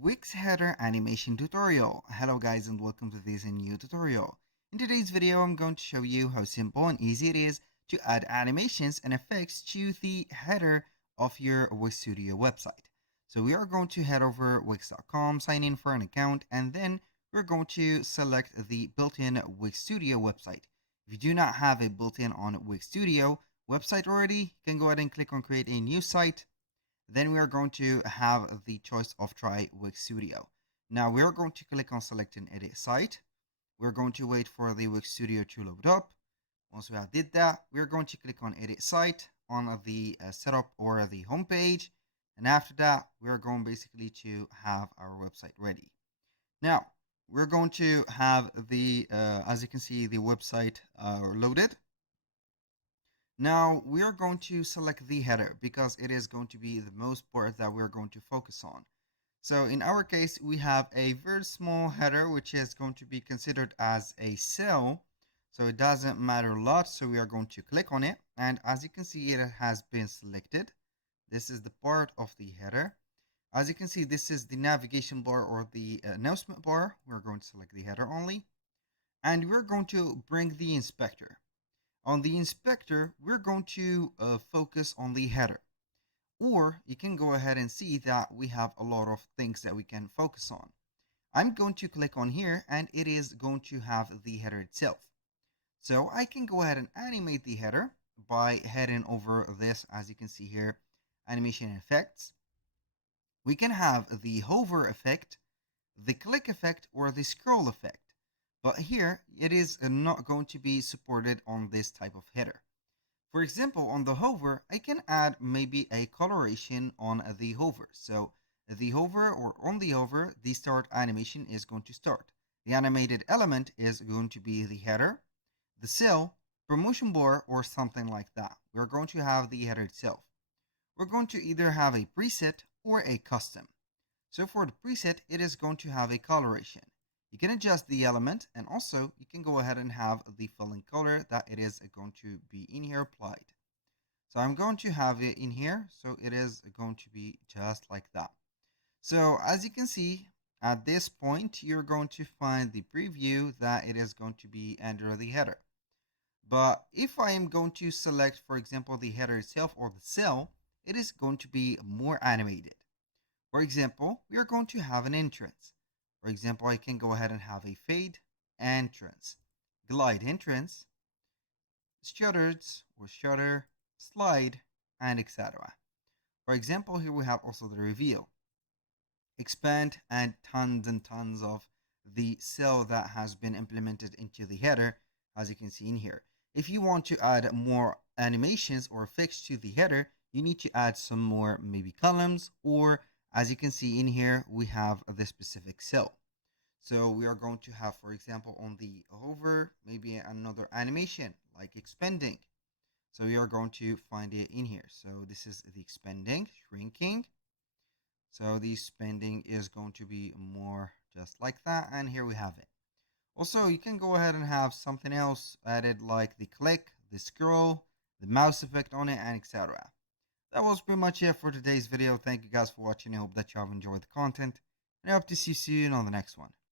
Wix Header Animation tutorial. Hello guys and welcome to this new tutorial. In today's video I'm going to show you how simple and easy it is to add animations and effects to the header of your Wix Studio website. So we are going to head over wix.com, sign in for an account, and then we're going to select the built-in Wix Studio website. If you do not have a built-in on Wix Studio website already, you can go ahead and click on create a new site. Then we are going to have the choice of try Wix Studio. Now we are going to click on select and edit site. We're going to wait for the Wix Studio to load up. Once we have did that, we're going to click on edit site on the setup or the home page. And after that, we're going basically to have our website ready. Now we're going to have the, as you can see, the website loaded. Now we are going to select the header because it is going to be the most part that we're going to focus on. So in our case, we have a very small header, which is going to be considered as a cell. So it doesn't matter a lot. So we are going to click on it. And as you can see, it has been selected. This is the part of the header. As you can see, this is the navigation bar or the announcement bar. We're going to select the header only. And we're going to bring the inspector. On the inspector, we're going to focus on the header. Or you can go ahead and see that we have a lot of things that we can focus on. I'm going to click on here and it is going to have the header itself. So I can go ahead and animate the header by heading over this, as you can see here, animation effects. We can have the hover effect, the click effect, or the scroll effect. But here, it is not going to be supported on this type of header. For example, on the hover, I can add maybe a coloration on the hover. So the hover or on the hover, the start animation is going to start. The animated element is going to be the header, the cell, promotion bar, or something like that. We're going to have the header itself. We're going to either have a preset or a custom. So for the preset, it is going to have a coloration. You can adjust the element and also you can go ahead and have the filling color that it is going to be in here applied. So I'm going to have it in here. So it is going to be just like that. So as you can see at this point, you're going to find the preview that it is going to be under the header. But if I am going to select, for example, the header itself or the cell, it is going to be more animated. For example, we are going to have an entrance. For example, I can go ahead and have a fade entrance, glide entrance, shutters or shutter, slide, and etc. For example, here we have also the reveal, expand, and tons of the cell that has been implemented into the header, as you can see in here. If you want to add more animations or effects to the header, you need to add some more maybe columns, or as you can see in here, we have this specific cell. So we are going to have, for example, on the hover, maybe another animation like expanding. So we are going to find it in here. So this is the expanding, shrinking. So the expanding is going to be more just like that. And here we have it. Also, you can go ahead and have something else added like the click, the scroll, the mouse effect on it, and etc. That was pretty much it for today's video. Thank you guys for watching. I hope that you have enjoyed the content. And I hope to see you soon on the next one.